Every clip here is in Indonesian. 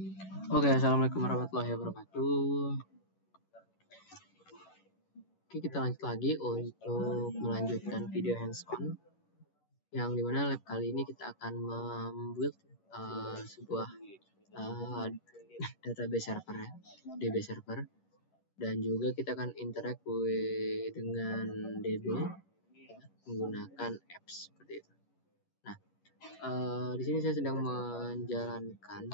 Oke, assalamualaikum warahmatullahi wabarakatuh. Oke, kita lanjut lagi untuk melanjutkan video hands-on yang dimana lab kali ini kita akan membuild sebuah database server, DB server, dan juga kita akan interact dengan DB menggunakan apps seperti itu. Nah, di sini saya sedang menjalankan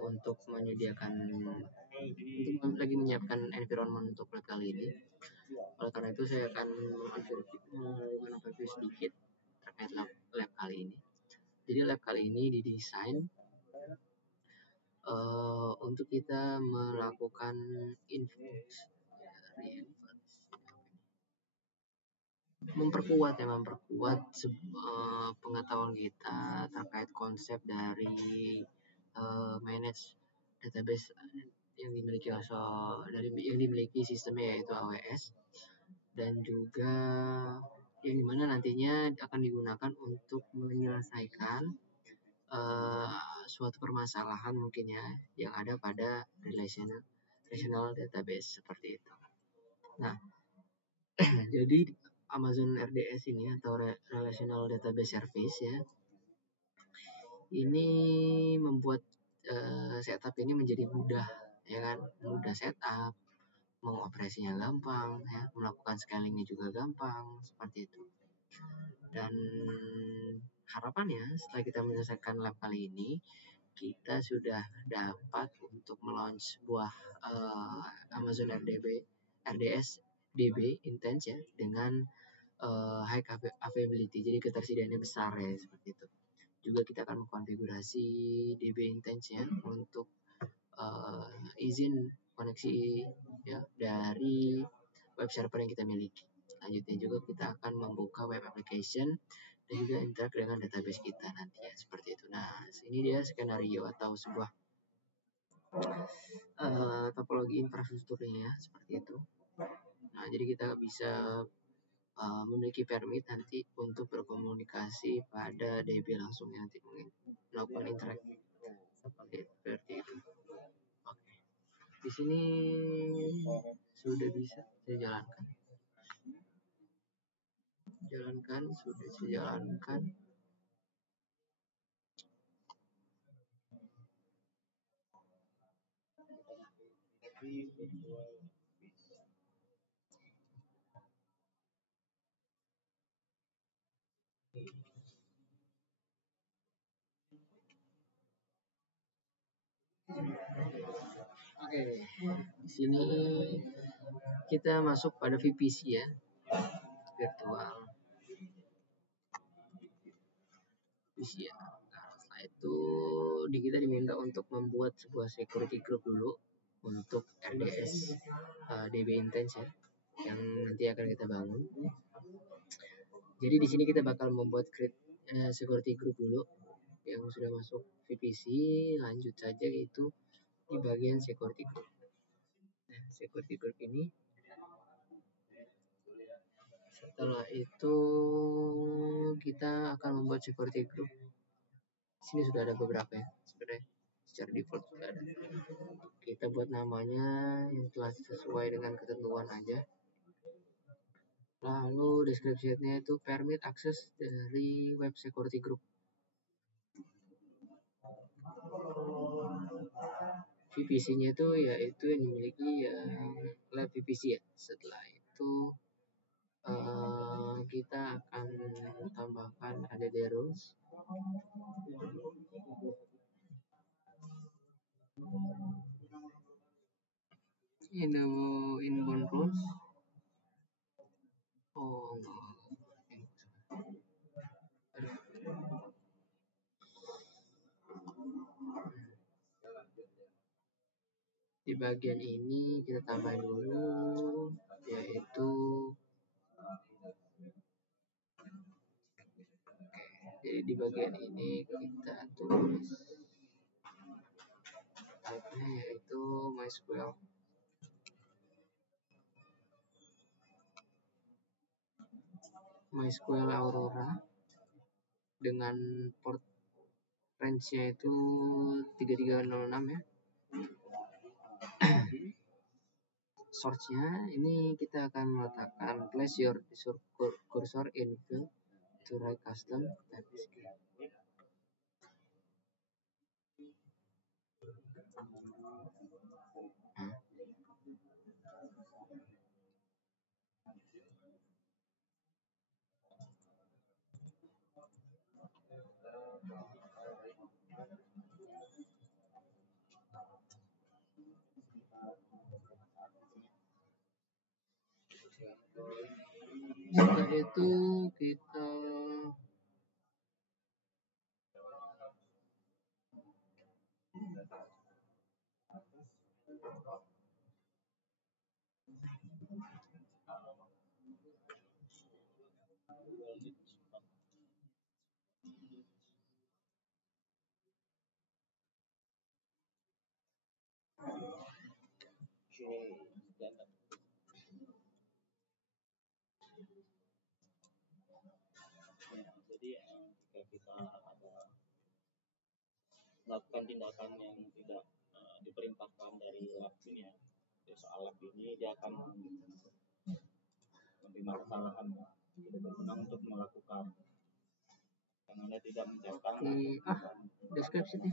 untuk menyediakan untuk lagi menyiapkan environment untuk lab kali ini. Oleh karena itu saya akan mengonversi sedikit terkait lab kali ini. Jadi lab kali ini didesain untuk kita melakukan memperkuat pengetahuan kita terkait konsep dari manage database yang dimiliki sistemnya yaitu AWS, dan juga yang dimana nantinya akan digunakan untuk menyelesaikan suatu permasalahan mungkin ya yang ada pada relational database seperti itu. Nah, jadi Amazon RDS ini atau Relational Database Service ya, ini membuat setup ini menjadi mudah, ya kan? Mudah setup, mengoperasinya gampang, ya, melakukan scalingnya juga gampang, seperti itu. Dan harapannya setelah kita menyelesaikan lab kali ini, kita sudah dapat untuk melaunch sebuah Amazon RDS DB Intense ya, dengan high availability, jadi ketersediaannya besar ya, seperti itu. Juga kita akan mengkonfigurasi DB Intense ya untuk izin koneksi ya dari web server yang kita miliki. Selanjutnya juga kita akan membuka web application dan juga interact dengan database kita nantinya, seperti itu. Nah, ini dia skenario atau sebuah topologi infrastrukturnya seperti itu. Nah, jadi kita bisa memiliki permit nanti untuk berkomunikasi pada DB langsung nanti mungkin melakukan interaksi seperti itu. Oke. Di sini sudah bisa saya jalankan. Oke, di sini kita masuk pada VPC ya, virtual VPC ya. Nah, setelah itu kita diminta untuk membuat sebuah security group dulu untuk RDS DB Intense ya, yang nanti akan kita bangun. Jadi di sini kita bakal membuat create security group dulu yang sudah masuk VPC. Lanjut saja itu di bagian security group. Nah, security group ini setelah itu kita akan membuat security group. Di sini sudah ada beberapa ya, sebenarnya secara default sudah ada. Kita buat namanya yang telah sesuai dengan ketentuan aja. Lalu deskripsinya itu permit akses dari web security group. VPC-nya itu yaitu yang dimiliki lab VPC ya. Setelah itu kita akan tambahkan add rules. Inbound rules. Di bagian ini kita tambahin dulu, yaitu jadi di bagian ini kita tulis type-nya yaitu MySQL Aurora dengan port range-nya itu 3306 ya. Source-nya ini kita akan meletakkan place your cursor in field to write custom type escape. Setelah itu kita jadi jika kita melakukan tindakan yang tidak diperintahkan dari lab ini ya, soal lab ini dia akan menerima kesalahan ya, tidak berwenang untuk melakukan karena dia tidak mencetak deskripsi nih.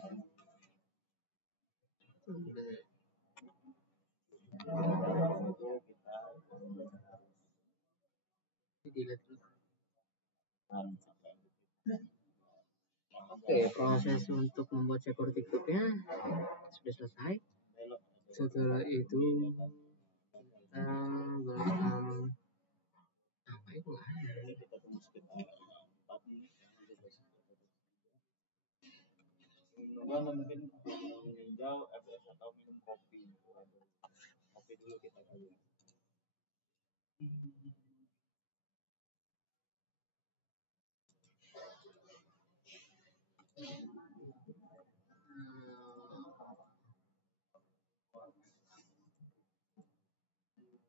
Dilihat dulu. Oke, proses untuk membuat security groupnya sudah selesai. Setelah itu kita welcome apa itu mungkin meninjau FS atau minum kopi dulu kita kali.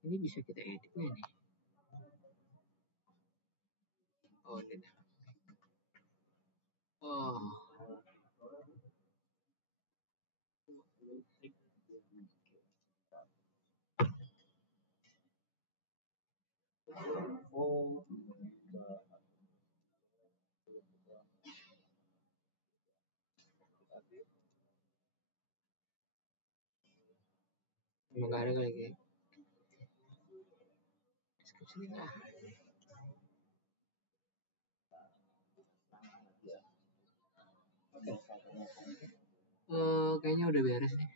Ini bisa kita edit nih. Oh, tidak. Oh. Nggak ada lagi. Deskripsi nggak. Kayaknya udah beres nih.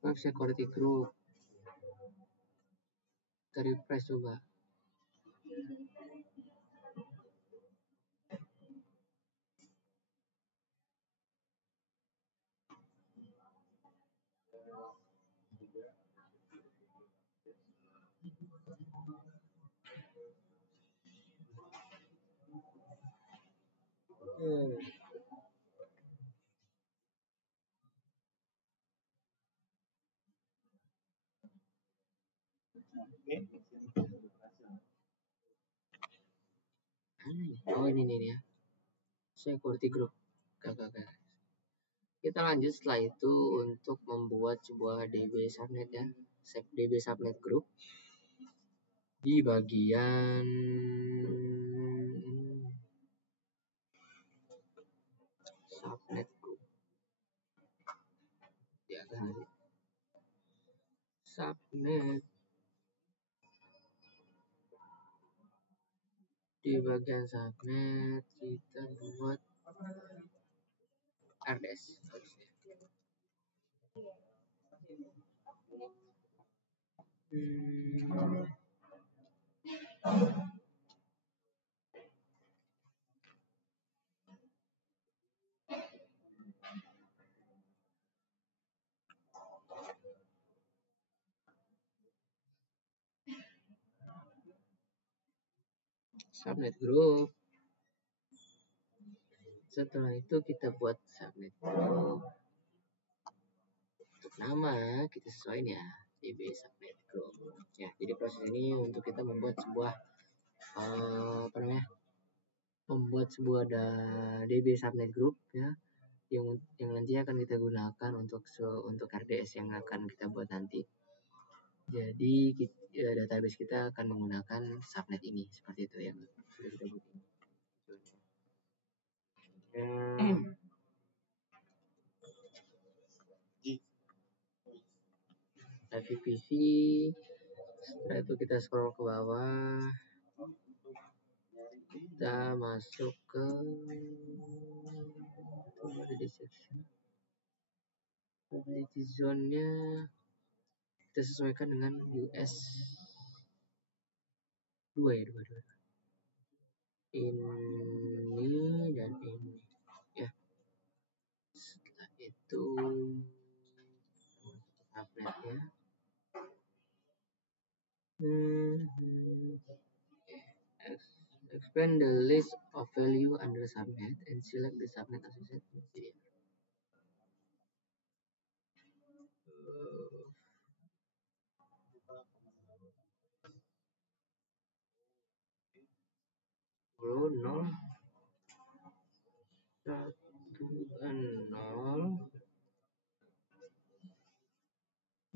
Web security group. Kita refresh coba. Oh ini nih ya, security group. Kakak. Kita lanjut setelah itu untuk membuat sebuah DB subnet ya, DB subnet group di bagian subnet group di atas subnet. Di bagian subnet kita buat RDS subnet group. Setelah itu kita buat subnet group. Untuk nama kita sesuaiin ya, DB subnet group. Ya, jadi proses ini untuk kita membuat sebuah apa namanya? membuat sebuah DB subnet group ya, yang nanti akan kita gunakan untuk RDS yang akan kita buat nanti. Jadi database kita akan menggunakan subnet ini, seperti itu yang sudah kita buat ini. VPC, setelah itu kita scroll ke bawah, kita masuk ke validity zone-nya, kita sesuaikan dengan US 2 ya, 2. Ini dan ini ya. Setelah itu subnetnya, expand the list of value under subnet and select the subnet associated. No. 1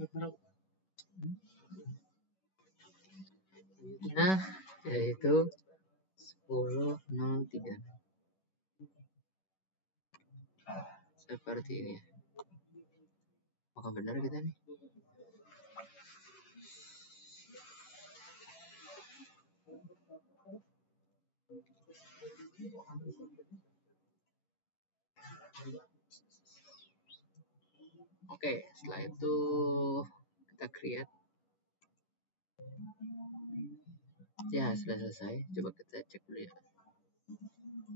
0. Nah, yaitu 10.03. Seperti ini. Apakah benar kita nih? Oke, setelah itu kita create. Ya, sudah selesai. Coba kita cek dulu ya.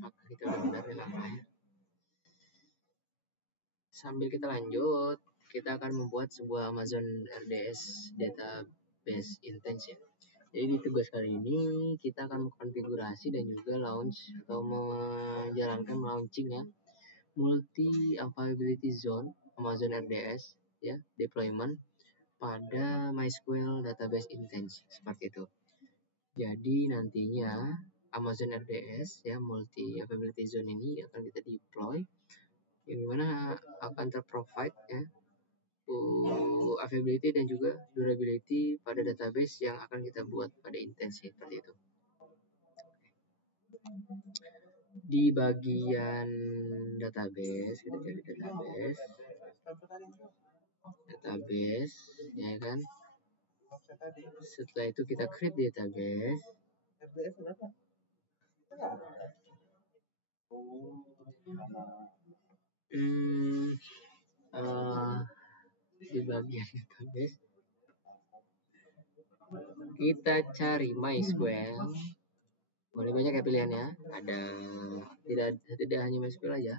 Apakah kita benar apa ya? Sambil kita lanjut, kita akan membuat sebuah Amazon RDS database instance ya. Jadi di tugas kali ini kita akan mengkonfigurasi dan juga launch atau menjalankan launching ya multi availability zone Amazon RDS ya deployment pada MySQL database instance seperti itu. Jadi nantinya Amazon RDS ya multi availability zone ini akan kita deploy yang dimana akan terprovide ya availability dan juga durability pada database yang akan kita buat pada instance seperti itu. Di bagian database kita cari database ya kan. Setelah itu kita create database. Di bagian database kita cari MySQL. Boleh banyak ya pilihannya. Ada tidak hanya MySQL aja.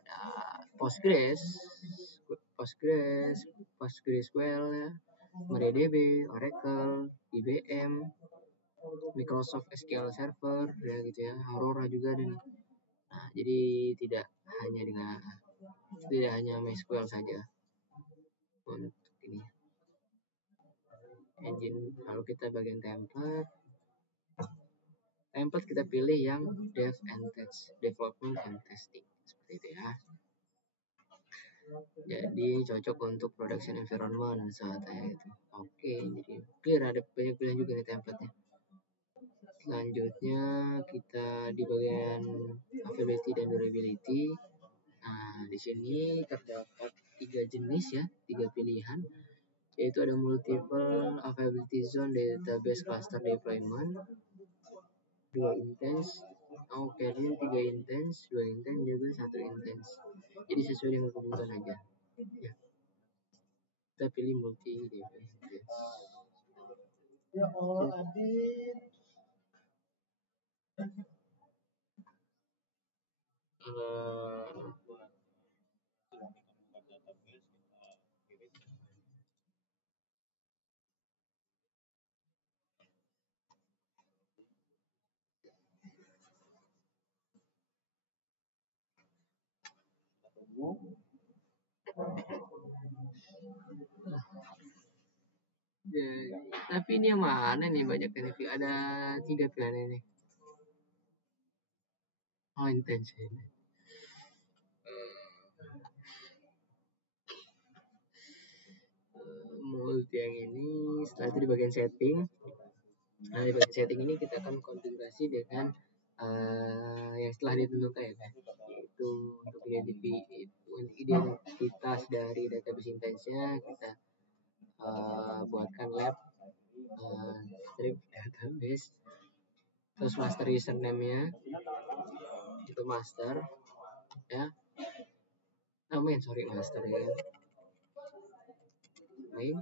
Ada PostgreSQL ya, MariaDB, Oracle, IBM, Microsoft SQL Server ya gitu ya, Aurora juga ada nih. Nah, jadi tidak hanya MySQL saja untuk ini engine. Kalau kita bagian template kita pilih yang dev and test, development and testing seperti itu ya. Jadi cocok untuk production environment saatnya itu. Oke, jadi clear, ada banyak pilihan juga nih template-nya. Selanjutnya kita di bagian availability dan durability. Nah, di sini terdapat 3 jenis ya, 3 pilihan, yaitu ada multiple availability zone database cluster deployment, 2 instance, ini 3 instance, 2 instance juga 1 instance. Jadi sesuai dengan kebutuhan aja. Ya. Kita pilih multi instance. Ya Allah, Adit. Tapi ini yang mana nih banyak ini? Ada 3 pilihan ini. Oh, intention. Multi yang ini setelah itu di bagian setting. Nah, di bagian setting ini kita akan konfigurasi dengan yang setelah ditentukan ya kan, yaitu untuk identitas dari database instance-nya kita buatkan lab strip database, terus master username-nya itu master ya, master ya, main.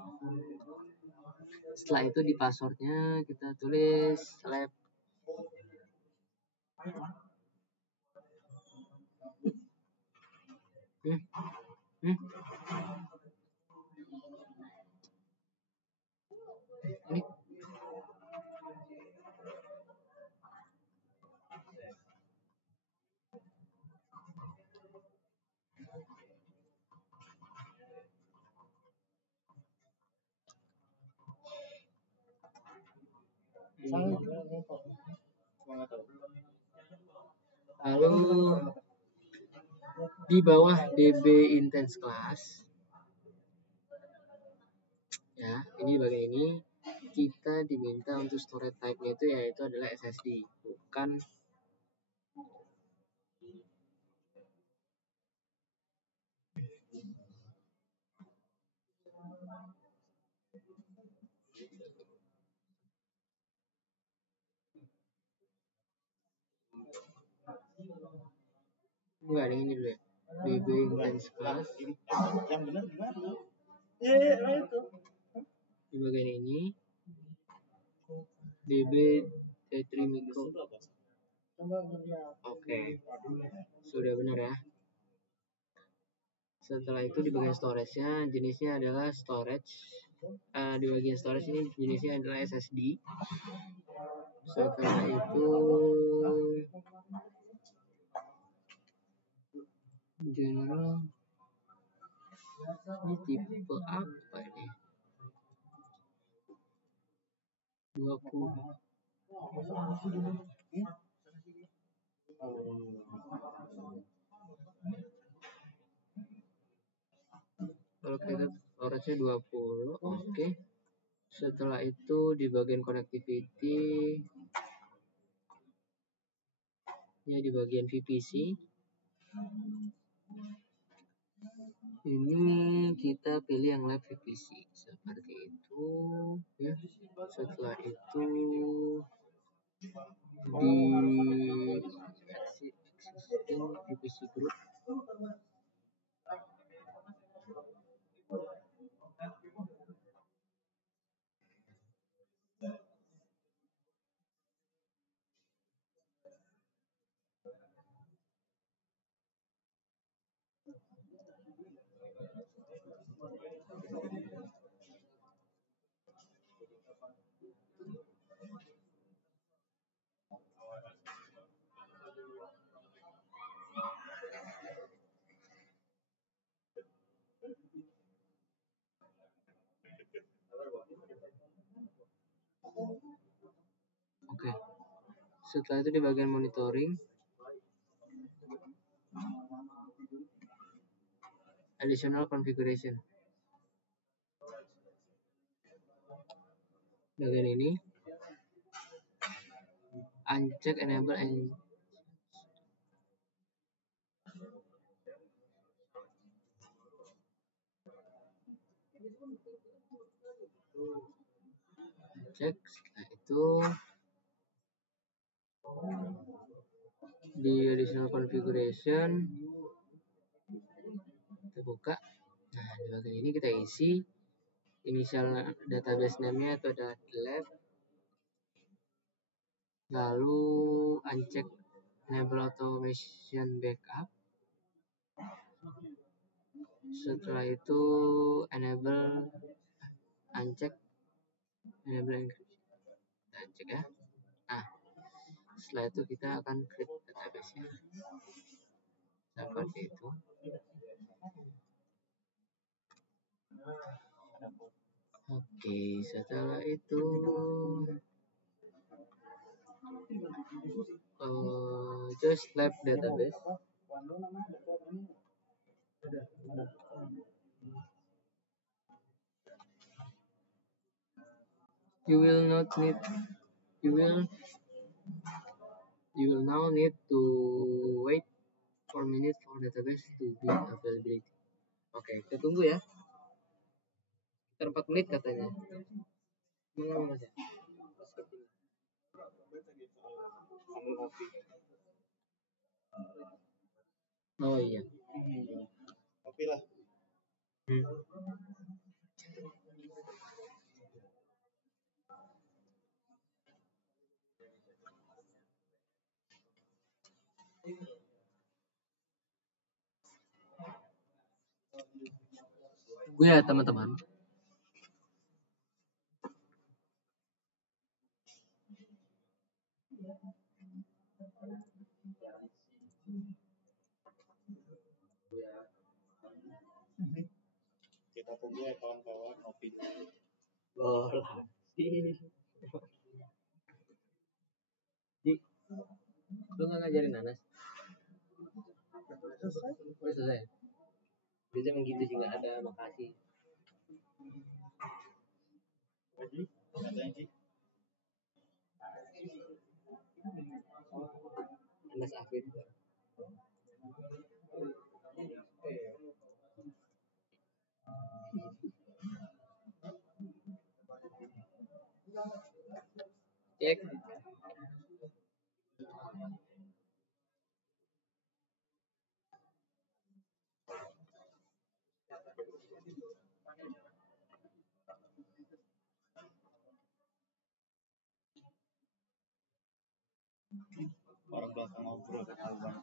Setelah itu di passwordnya kita tulis lab hmm, hmm. Ini lalu di bawah DB intense class ya, ini bagian ini kita diminta untuk storage type-nya itu yaitu adalah SSD, bukan enggak, ini dulu ya, DB intense class yang benar gimana? Itu. Di bagian ini DB Tetri Micro. Oke, sudah benar ya. Setelah itu di bagian storage-nya jenisnya adalah storage. Di bagian storage ini jenisnya adalah SSD. Setelah itu general, ini tipe apa ini? 20. Kalau kita storage-nya 20, oke. Setelah itu di bagian connectivity ya, di bagian VPC ini kita pilih yang live VPC seperti itu ya. Setelah itu di existing VPC group oke. Setelah itu di bagian monitoring additional configuration, bagian ini uncheck enable and cek. Setelah itu di additional configuration kita buka. Nah, di bagian ini kita isi initial database name-nya itu adalah lab, lalu uncheck enable automation backup. Setelah itu enable uncheck enable encryption, kita uncheck ya. Nah, setelah itu kita akan create database-nya seperti itu. Oke, setelah itu choose lab database. You will not need you will now need to wait for minutes for database to be availability. Oke, kita tunggu ya. Sekitar 4 menit katanya. Oh iya. Kopi lah. Gue ya teman-teman. Kita tunggu ya kawan-kawan kopi. Boleh. Lu nggak ngajarin Anas? Udah selesai. Dia emang gitu juga ada makasih. Anas Afid. Cek. Orang belakang ngobrol ketahuan.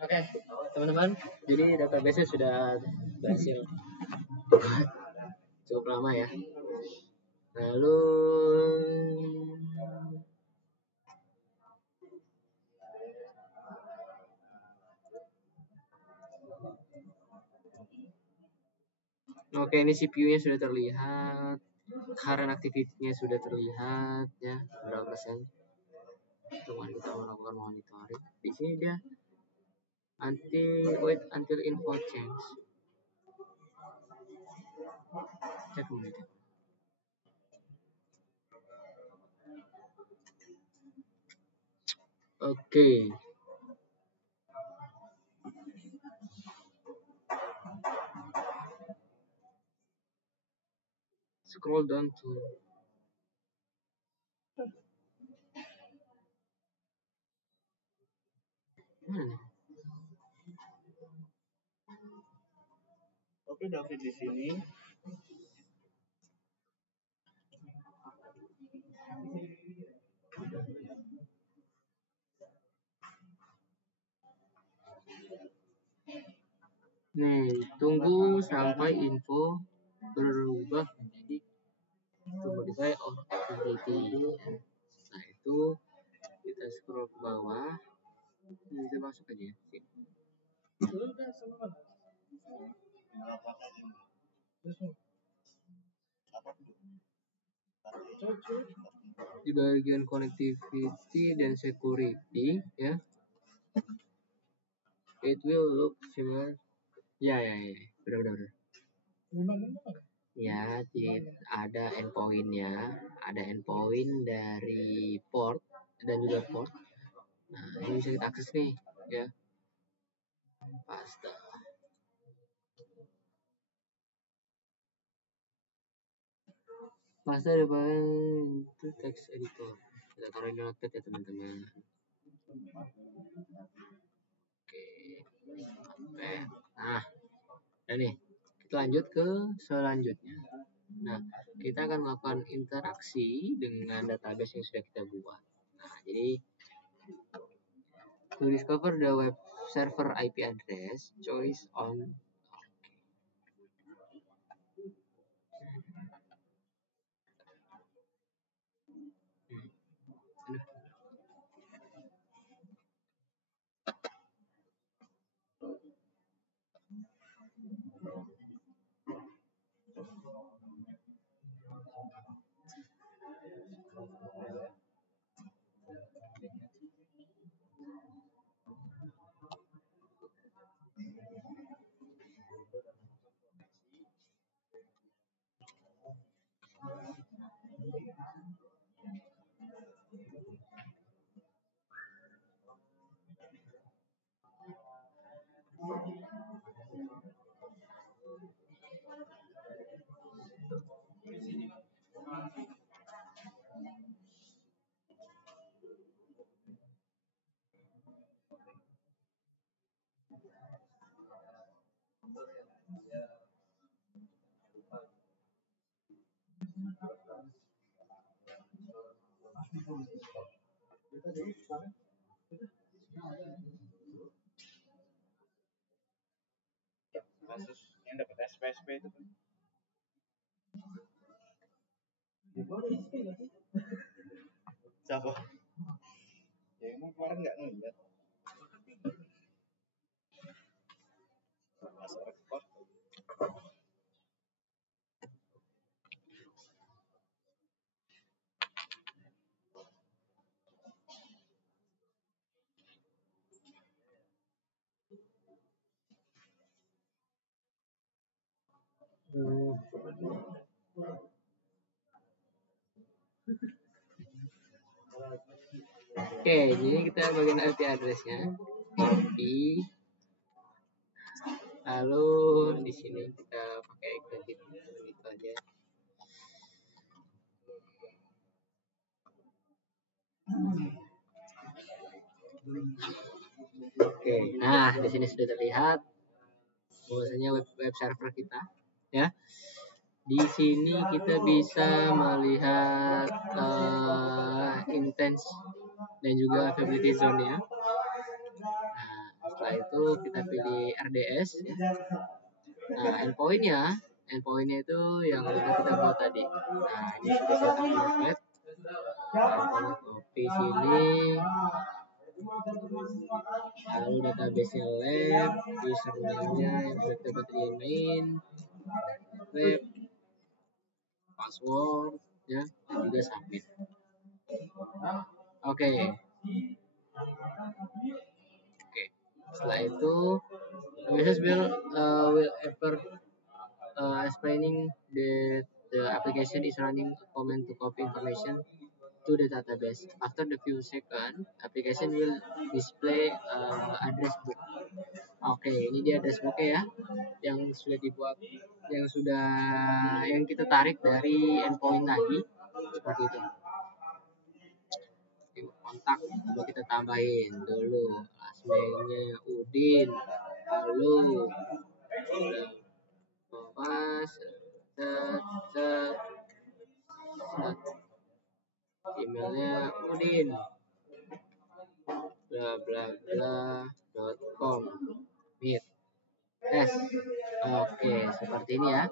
Oke, teman-teman, jadi database sudah berhasil cukup lama ya. Lalu oke, ini CPU-nya sudah terlihat, current activity-nya sudah terlihat ya, berapa persen. Kemudian kita melakukan monitoring. Di sini dia wait until info change. Cek community. Oke. Scroll down to mana nih? Oke, David di sini. Nih, tunggu sampai info berubah menjadi to modify of activity. Setelah itu kita scroll ke bawah, kita masuk aja ya. Di bagian connectivity dan security ya, it will look similar. Ya, benar-benar. Ya, ada endpointnya, ada endpoint dari port dan juga port. Nah, ini bisa kita akses nih, ya. Pasta. Pasta depan itu text editor. Kita taruh di notepad ya teman-teman. Oke, notepad. Nah, nih kita lanjut ke selanjutnya. Nah, kita akan melakukan interaksi dengan database yang sudah kita buat. Nah, jadi to discover the web server IP address, choose on. Kasus yang dapat SPSP itu kan. Siapa? Ya emang kemarin nggak ngeliat. Masuk rekor. Oke, jadi kita bagian IP address-nya. IP. Lalu di sini kita pakai gitu aja. Oke, nah di sini sudah terlihat bahwasanya web server kita, ya. Di sini kita bisa melihat intense dan juga availability zone-nya. Nah, setelah itu kita pilih RDS, ya. Nah, endpoint-nya itu yang udah kita buat tadi. Nah, ini sudah saya taruh notepad. Nah, copy sini. Lalu database-nya lab, username-nya yang sudah kita buat di main, lab, password, ya, dan juga submit. Oke. Setelah itu, message will ever explaining that the application is running a command to copy information to the database. After the few seconds, application will display address book. Oke, ini dia address booknya ya, yang sudah dibuat, yang kita tarik dari endpoint tadi, seperti itu. Kontak, coba kita tambahin dulu, last name-nya Udin, halo, pas, emailnya Udin, bla bla bla .com, meet, tes. Oke, seperti ini ya.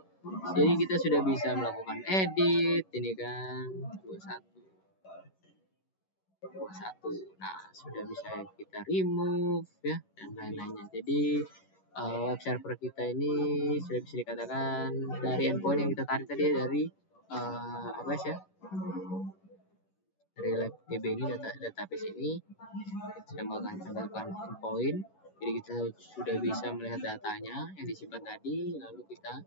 Jadi kita sudah bisa melakukan edit, ini kan 21. Nah, sudah bisa kita remove ya dan lain-lainnya. Jadi web server kita ini sudah bisa dikatakan dari endpoint yang kita tarik tadi dari apa sih ya? Dari LabDB ini, database ini kita sudah melakukan endpoint. Jadi kita sudah bisa melihat datanya yang disimpan tadi, lalu kita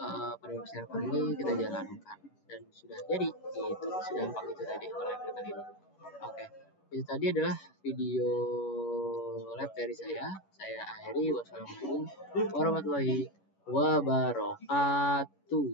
pada web server ini kita jalankan dan sudah jadi gitu, segampang itu tadi lab kali ini. Oke, itu tadi adalah video lab dari saya akhiri. Wassalamualaikum warahmatullahi wabarakatuh.